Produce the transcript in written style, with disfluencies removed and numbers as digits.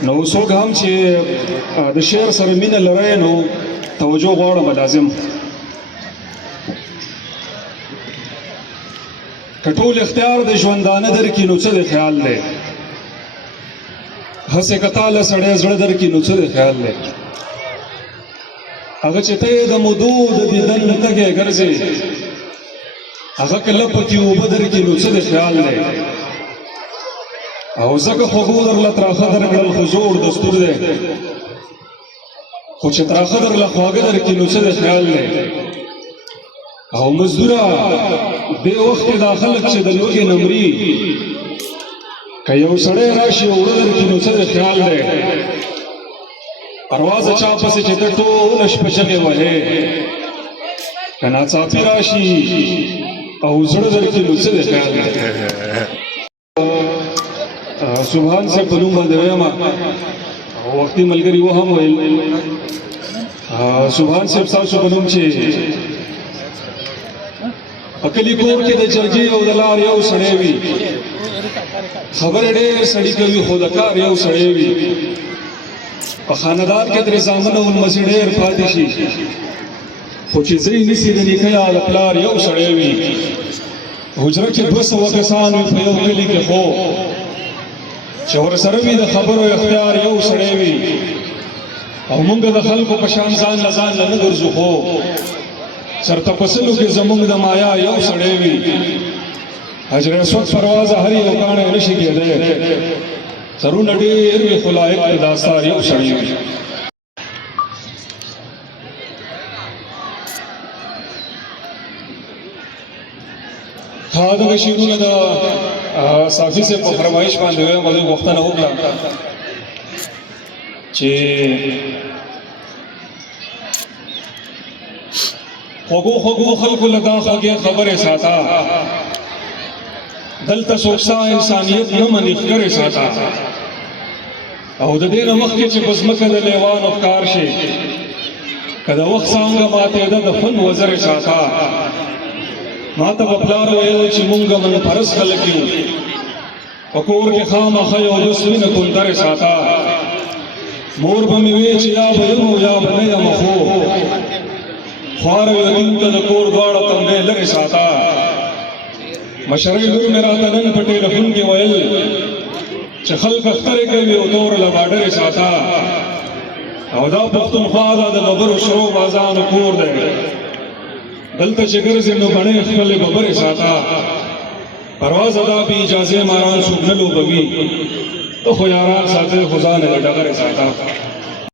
نو څوک هم چې د شعر سره مینه لرئ نو توجه غواړم لازم که ټول اختیار د ژوندانه درکړي نو څه د خیال دی هسې که تاله سړی زړه درکړي نو څه د خیال دی هغه چې ته یې د مودو د دیدن نه تږی ګرځې هغه که لپه کې اوبه درکړي نو څه د خیال دی او ځکه خوږو درله تراخه درکړل خو زوړ دستور دی خو چې تراخه درله خواږه درکړي نو څه د خیال دی او مزدوره دې وخت کې دا خلک چې د لوږې نه مري که یو سړی راشي او وړه درکړي نو څه د خیال دی پروازه چا پسې چې ته ټوله شپه چغې وهې که ناڅاپي راشي او زړه درکړي نو څه د خیال دی سبحان صاحب په نوم باندې ویمه او وختي ملګري و هم ویل سبحان صاحب ستاسو په نوم چې په کلي کور کې د جرګې او د لار یو سړی وي خبرې ډېر سړي کوي خو د کار یو سړی وي په خاندان کې ترې زامن او لمسي ډېر پاتې شي خو چې ځای نیسي د نیکه یا د پلار یو سړی وي حجره کې 200 کسان وي په یو کلي کې خو چې ورسره وي د خبرو اختیار یو سړی وي او موږ د خلکو په شان ځان له ځان نه ګرځو خو سرته پسلو کې زموږ د مایا یو سړی وي حجر اسود پروازه هر یو کاڼی نشي کېدی سرونه ډېر وي خو لایق د داستار یو سړی وي دغه شعرونه د صافي صاحب په فرمایش باندې وایم هغوی غوښتنه وکړه چې خوږو خوږو خلکو له دا خوږې خبرې ساته دلته څوک ستا انسانیت نه مني ښکرې ساته او د دې نه مخکې چې په ځمکه د لیوانو ښکار شي که د وخت څانګه ماتېده د فن وزرې ساته ما ته به پلار ویل چې مونږ منپرست خلک یو په کور کې خامخا یو لوس وینه کونترې ساته مور به مې وی چې یا به یم او یا به نه یم خو خوار یتیم ته د کور دواړه تمبې لرې ساته مشرۍ لور مې راته نن په ټېلیفون کې ویل چې خلک اخترې کوي او نور له باډرې ساته او دا پښتونخوا دا د ببرو شرو بازانو کور دی دلته چې ګرځې نو بڼې خپلې ببرې ساته پرواز ادا بې اجازې ماران څوک نه لوبوي ته خو یاران ساتې خو ځان یې له ډغرې ساته